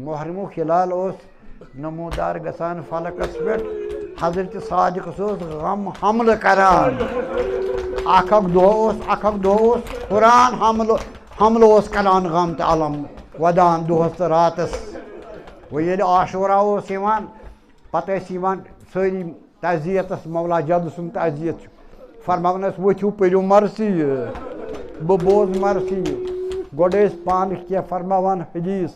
मोहरमुख हिलाल नमोदार गसान phlox पे हजरत सादिक गम हमल करान कुरान हमल करान गम तो अलम वदान दोहस तो रातस वो ये आशूरा पत सारी तजियत मौला जद सुन तजियत फरमान वो परू मरसी बह बोज मरसी गोड पान क्या फरमान हदीस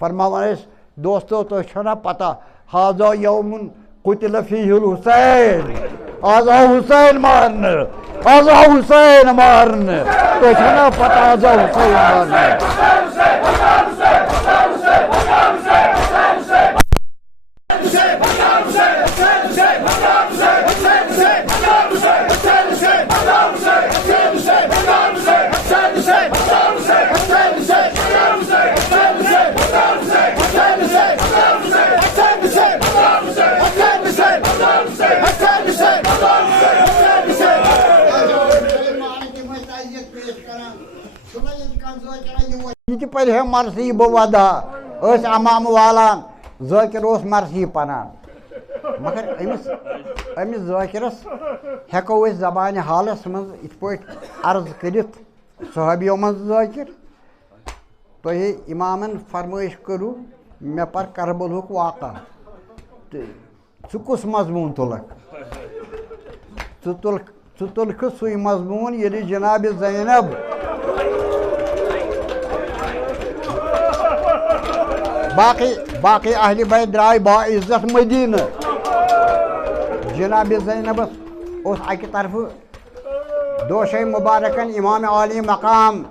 फरमान दोस्तों तो छना पता हाजा यौमुन कुतिल फीहिल हुसैन आजा हुसैन मारन तो छना पता आजा हुसैन मारन ये पे है मरसी बवदा अमाम वालान ज़ाकिर मरसी पनान मगर अमिस ज़ाकिरस हेको ज़बान हालस मज इत अर्ज कर सहाबियों मज ज़ाकिर तो इमामन फरमाइश करू मे पर करबलुक वाक़ा ज़ु कुस मजमून तुलक तुलख सु मजमून ये जनाब ज़ैनब बाकी अहल बैत द्राय बाइज्जत मदीना जनाब ज़ैनबस अकि तरफ दोशे मुबारकन इमाम आली मकाम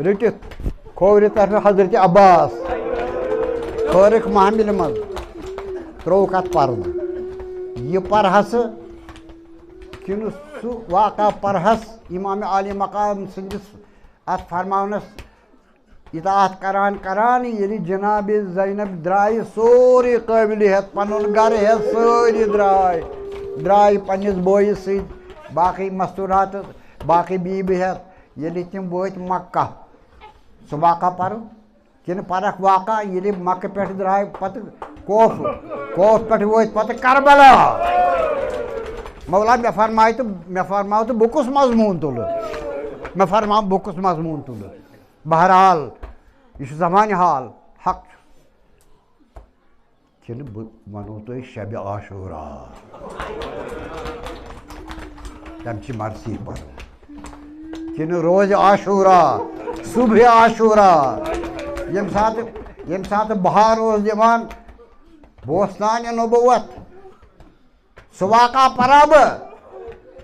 रटित खोर तरफ हजरत अब्बास खरक महमिल मज त्रोक अत पर्न यह परहस किन सु वाक़ा परहस इमाम आली मकाम सदिस अत फरमानस इताअत करान ये जनाब ज़ैनब द्राय सोरी काबिल हेत पन गर हेत सारी द्राय पन्निस बोयस सत बाकी मस्तूरात बाकी बीब हेत ये तम वत मक्का सह वाक़ा पर किन परख वाक़ा ये मक्क पे द्राय पत कोफ पे वो पत करबला मौला मे फरमाओ तो बुकुस मजमून तुल मे फरमाओ बुकुस मजमून तुल बहरहाल यह ज़बान हाल हक कि वनो तो शब आशूरा तम मरसी पर कि रोज आशूरा सुबह आशूरा यम सात बहार दिवान बोस्तान नबुवत सह वाक़ा परा बह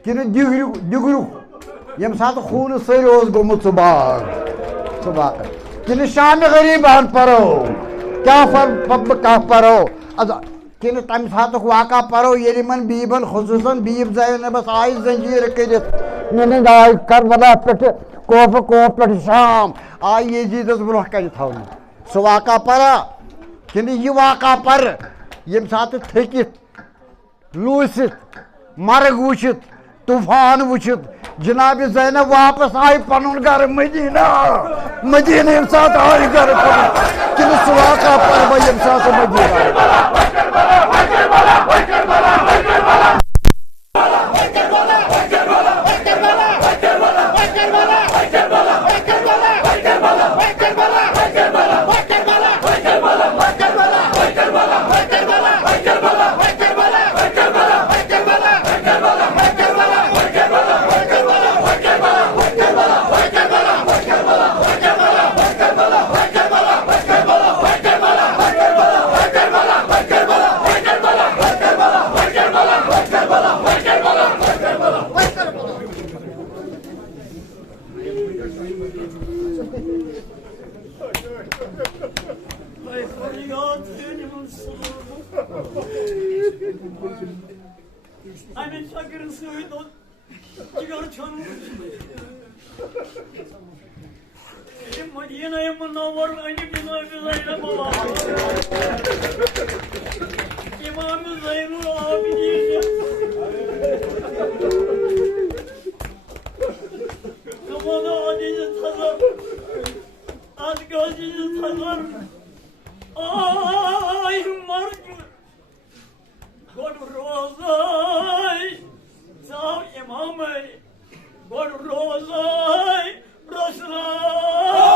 कि दिगरु यम सात खून सर गोमुत सह बाग सह वाक़ा कि शाम गरीबन परो क्या परो कि तम सात वाक़ा परो ये मन बीबन खुसूसन बीब ज़ैनबस आय जंजीर कर आय करबला पे कोफ पे शाम आय यजीदस ब्रोह कर सह वाक़ा परा कि यह वाक़ा पर यम सात थकित लूसित मर्ग वुचित तूफान वुचित जनाब ज़ैनब वापस आय पन घर मदीना यम सात आय घर कि सह वाक़ा पर यम सात Medina aziz hazır. Ay marg. Gol rozay. Sağ imamay. Gol rozay. Resulallah.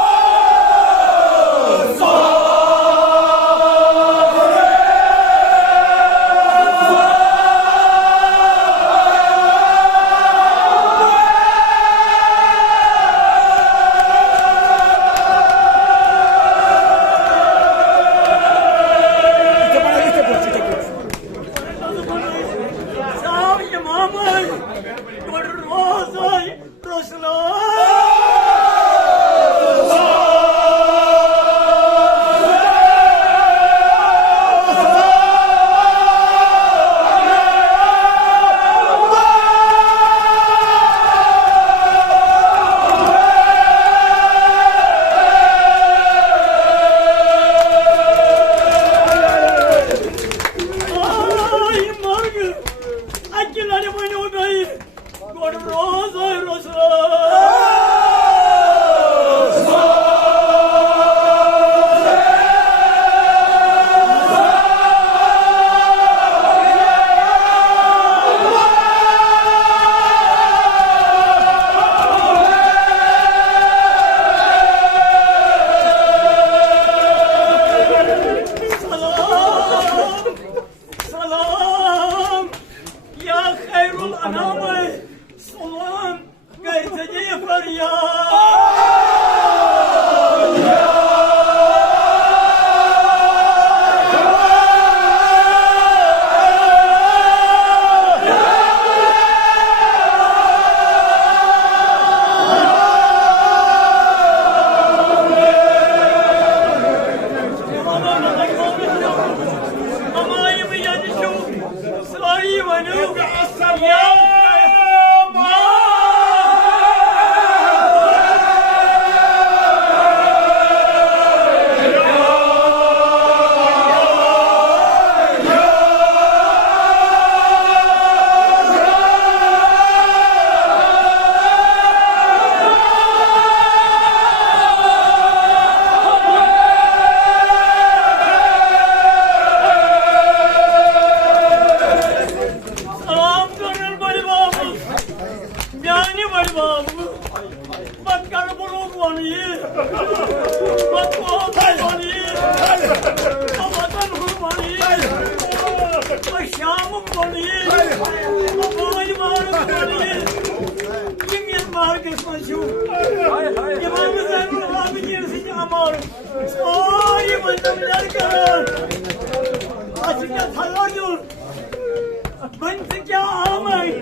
Mən təkə amay,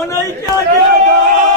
ona ikə